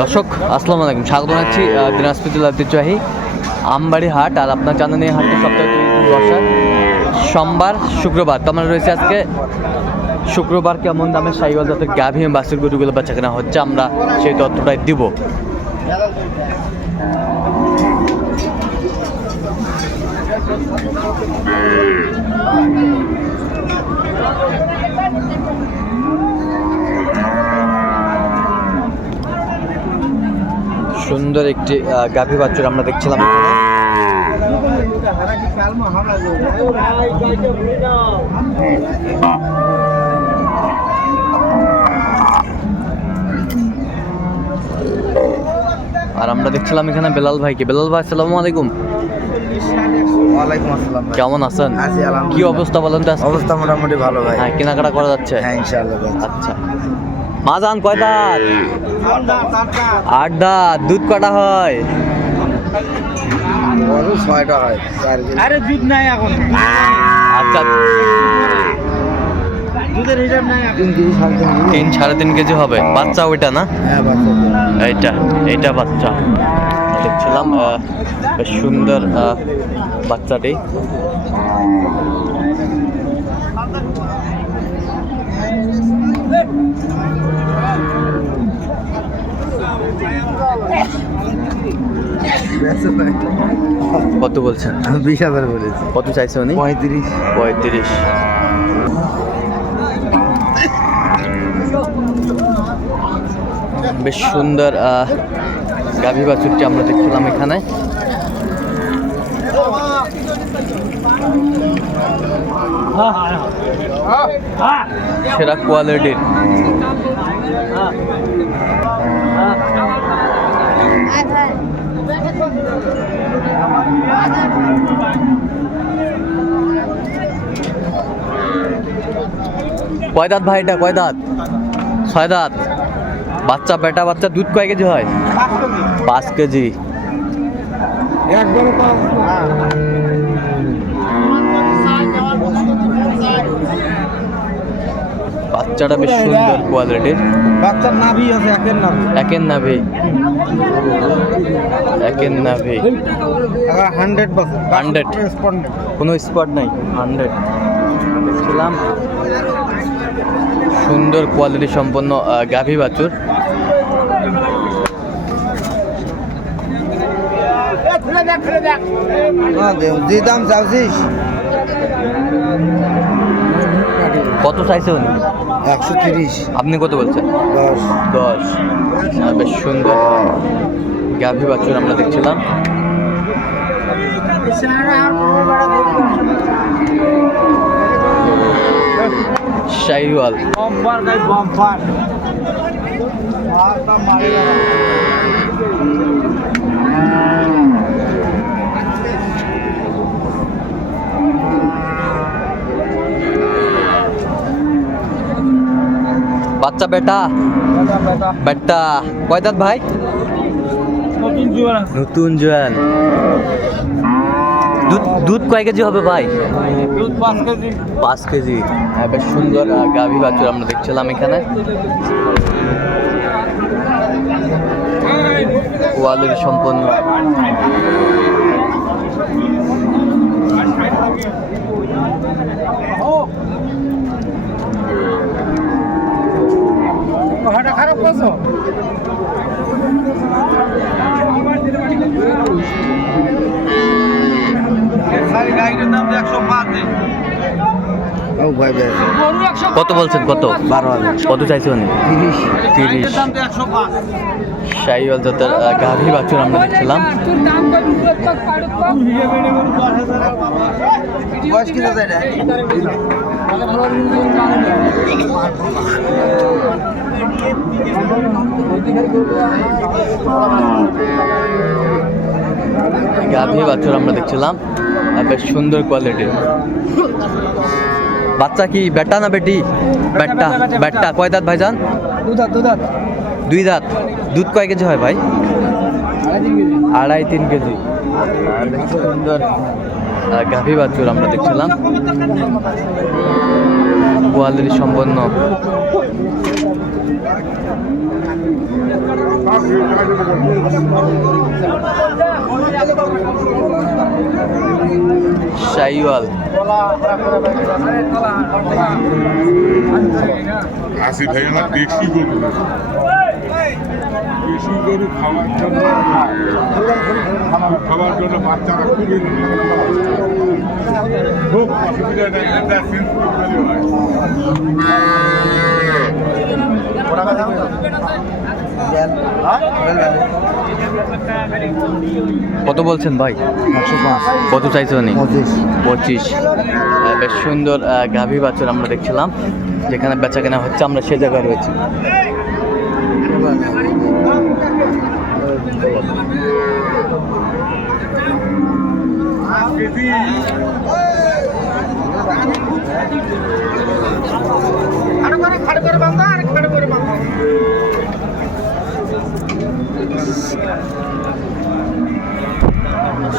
দর্শক, আসসালামু আলাইকুম। স্বাগত জানাচ্ছি দিনাজপুর জেলার ঐতিহ্যবাহী আমবাড়ি হাট আর আপনার জানেন এই হাটটি সপ্তাহে বর্ষা সোমবার, শুক্রবার। তো আমরা রয়েছে আজকে শুক্রবার কেমন দামে সাইওয়াল জাতের গাভী বাসের গরুগুলো বেচা কেনা হচ্ছে, আমরা সেই তথ্যটাই দিব। সুন্দর একটি গাভী বাচ্চুর আমরা দেখছিলাম আর আমরা দেখছিলাম এখানে বেলাল ভাইকে। বেলাল ভাই, আসসালামু আলাইকুম। ওয়ালাইকুম আসসালাম ভাই। কেমন আছেন? আছি কি অবস্থা বলেন তো অবস্থা মোটামুটি ভালো ভাই। হ্যাঁ কেনাকাটা করা যাচ্ছে? হ্যাঁ ইনশাআল্লাহ আচ্ছা। মাজান কয় দাঁত আট দাঁত দুধ কটা হয়? ছয়টা হয় আরে দুধ নাই এখন। আচ্ছা। সাড়ে কেজি। তিন সাড়ে তিন কেজি হবে। বাচ্চা ওইটা না? হ্যাঁ এইটা এইটা বাচ্চা। দেখছিলাম বেশ সুন্দর বাচ্চাটি। কত বলছেন? বিশ হাজার বলেছি। কত চাইছে উনি? পঁয়ত্রিশ। পঁয়ত্রিশ। বেশ সুন্দর আহ, গাভী বাছুরটি আমরা দেখছিলাম এখানে। সেরা কোয়ালিটির কয় দাঁত ভাই এটা? কয় দাঁত? ছয় দাঁত। বাচ্চা বেটা বাচ্চা দুধ কয় কেজি হয়? পাঁচ কেজি। বাচ্চাটা বেশ সুন্দর কোয়ালিটির বাচ্চার নাভি আছে একের নাভি। একের নাভি। একের নাভি। হান্ড্রেড পার্সেন্ট 100 কোনো স্পট নাই হান্ড্রেড দেখছিলাম। সুন্দর কোয়ালিটি সম্পন্ন গাভী বাছুর। যে দাম চাইছিস। কত চাইছে উনি? একশো তিরিশ। আপনি কত বলছেন? দশ। দশ। বেশ সুন্দর। গাভী বাছুর আমরা দেখছিলাম। শাহিওয়াল। বাচ্চা বেটা? বেটা। কয় দাঁত ভাই? নতুন জোয়ান। নতুন জোয়ান। দুধ দুধ কয় কেজি হবে ভাই? দুধ পাঁচ কেজি। পাঁচ কেজি। হ্যাঁ বেশ সুন্দর গাভী বাছুর আমরা দেখছিলাম এখানে। কোয়ালিটি সম্পন্ন হাটা খারাপ করছ? কত বলছেন কত? বারো হাজার। কত চাইছে উনি? তিরিশ। তিরিশ। শাহিওয়াল জাতের গাভী বাছুর আমরা দেখছিলাম। বয়স গাভী বাছুর আমরা দেখছিলাম বেশ সুন্দর কোয়ালিটির বাচ্চা কি বেটা না বেটি? বেটা বেটা কয় দাঁত ভাইজান? দুই দাঁত। দুধ কয় কেজি হয় ভাই? আড়াই তিন কেজি। সুন্দর গাভী বাছুর আমরা দেখছিলাম। কোয়ালিটি সম্পন্ন। শাইওয়াল। আসি ভাই, আমার দেশি গরু। দেশি গরু খাওয়ার জন্য খাওয়ার জন্য বাচ্চারা খুবই খুব অসুবিধা নেই হয় কত বলছেন ভাই? একশো পাঁচ কত চাইছো নি পঁচিশ। পঁচিশ। বেশ সুন্দর গাভী বাছুর আমরা দেখছিলাম যেখানে বেচা কেনা হচ্ছে আমরা সে জায়গায় রয়েছি।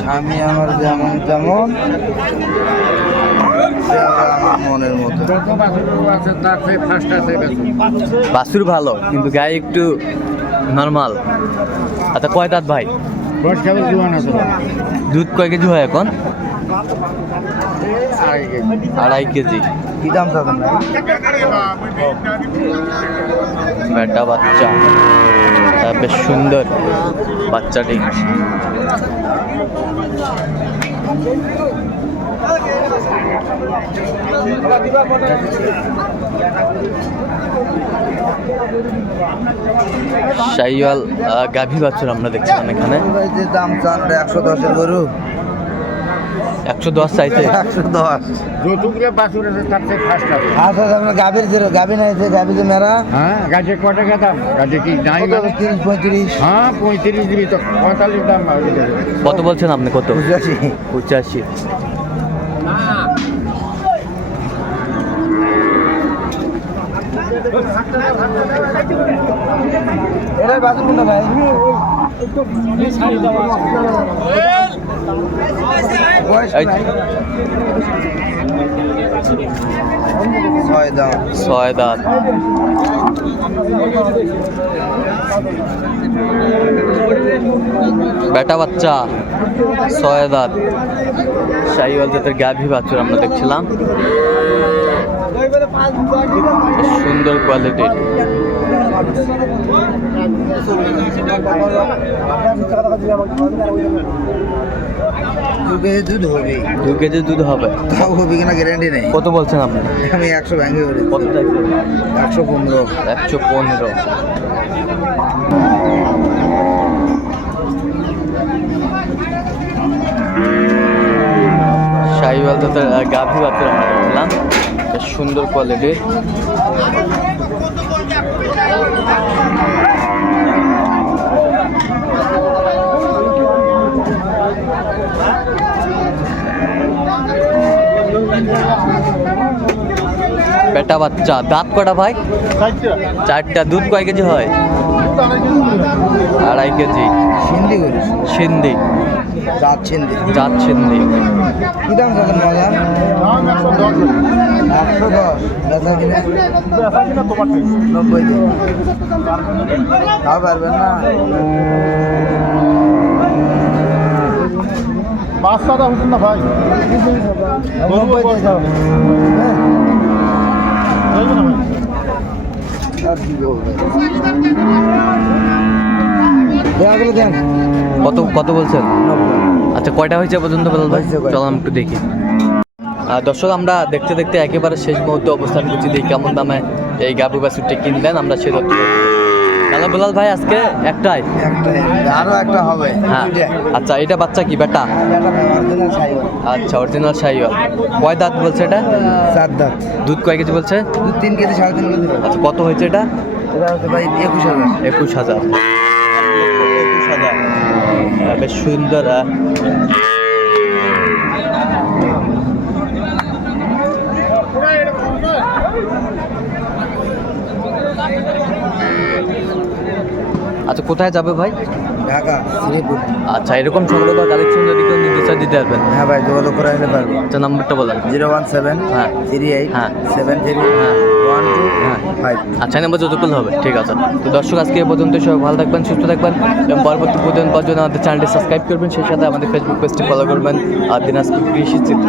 স্বামী আমার যেমন তেমন মনের মতো। বাছুর ভালো কিন্তু গায়ে একটু নর্মাল। আচ্ছা কয় দাঁত ভাই? দুধ কয় কেজি হয় এখন? আড়াই কেজি। কি দাম চাচ্ছেন বাচ্চা। বেশ সুন্দর বাচ্চাটি। শাইওয়াল গাভী বাছুর আমরা দেখছিলাম এখানে। দাম চান একশো দশের গরু। একশো দশ চাইছে একশো দশ যৌতুকরে বাছুর আছে তার থেকে ফার্স্ট আছে আচ্ছা আপনার গাভীর যে গাভী নাই যে গাভী যে মেরা হ্যাঁ গাছে ক টাকা দাম গাছে কি নাই তিরিশ পঁয়ত্রিশ হ্যাঁ পঁয়ত্রিশ দিবি তো পঁয়তাল্লিশ দাম কত বলছেন আপনি কত পঁচাশি পঁচাশি বাজু কোনটা ভাই। বেটা বাচ্চা ছয় দাঁত। শাহিওয়াল জাতের গাভী বাছুর আমরা দেখছিলাম। সুন্দর কোয়ালিটির দু কেজি দুধ হবে। দু কেজি দুধ হবে? তাও হবে কিনা গ্যারান্টি নেই। কত বলছেন আপনি? আমি একশো ব্যাঙ্গে কত একশো পনেরো। একশো পনেরো। শাহিওয়াল জাতের আহ, গাভী আমরা বেশ সুন্দর কোয়ালিটির বেটা বাচ্চা দাঁত কটা ভাই? চারটা দুধ কয় কেজি হয়? আড়াই কেজি। সিন্ধি করিস সিন্ধি চাঁদ সিন্ধি জাত সিন্ধি কি দাম চাচ্ছেন বাজার? একশো দশ। বেচা কিনে? নব্বই দিন। তাও পারবেন না? বাচ্চাটা হচ্ছে না ভাই? কত কত বলছেন? আচ্ছা কয়টা হয়েছে পর্যন্ত বেলাল ভাই? হয়েছে কয়টা? চলো আমি একটু দেখি। আর দর্শক আমরা দেখতে দেখতে একেবারে শেষ মুহূর্তে অবস্থান করছি। দেখি কেমন দামে এই গাবু বাসুরটি কিনবেন আমরা সেই তথ্য তাহলে বেলাল ভাই আজকে একটাই? একটাই আরও একটা হবে। হ্যাঁ। আচ্ছা এটা বাচ্চা কি বেটা? আচ্ছা অরিজিনাল শাহিওয়াল কয় দাঁত বলছে এটা? চার দাঁত। দুধ কয় কেজি বলছে? দু তিন কেজি সাড়ে তিন কেজি আচ্ছা কত হয়েছে এটা? এটা হচ্ছে ভাই একুশ হাজার। একুশ হাজার। একুশ হাজার। বেশ সুন্দর আচ্ছা কোথায় যাবে ভাই? ঢাকা শ্রীপুর। আচ্ছা এরকম সংগ্রহ বা কালেকশন যদি কেউ নিতে চায় দিতে পারবেন। হ্যাঁ ভাই যোগাযোগ করে আসতে পারব। আচ্ছা নাম্বারটা বলেন। জিরো ওয়ান সেভেন হ্যাঁ। থ্রি এইট হ্যাঁ। সেভেন থ্রি হ্যাঁ। ওয়ান টু হ্যাঁ। ফাইভ। আচ্ছা নাম্বার যতক্ষণ হবে। ঠিক আছে। তো দর্শক আজকে এ পর্যন্ত সবাই ভালো থাকবেন সুস্থ থাকবেন এবং পরবর্তী প্রতিদিন জন্য আমাদের চ্যানেলটি সাবস্ক্রাইব করবেন। সেই সাথে আমাদের ফেসবুক পেজটি ফলো করবেন আর দিনাজপুর কৃষি চিত্র।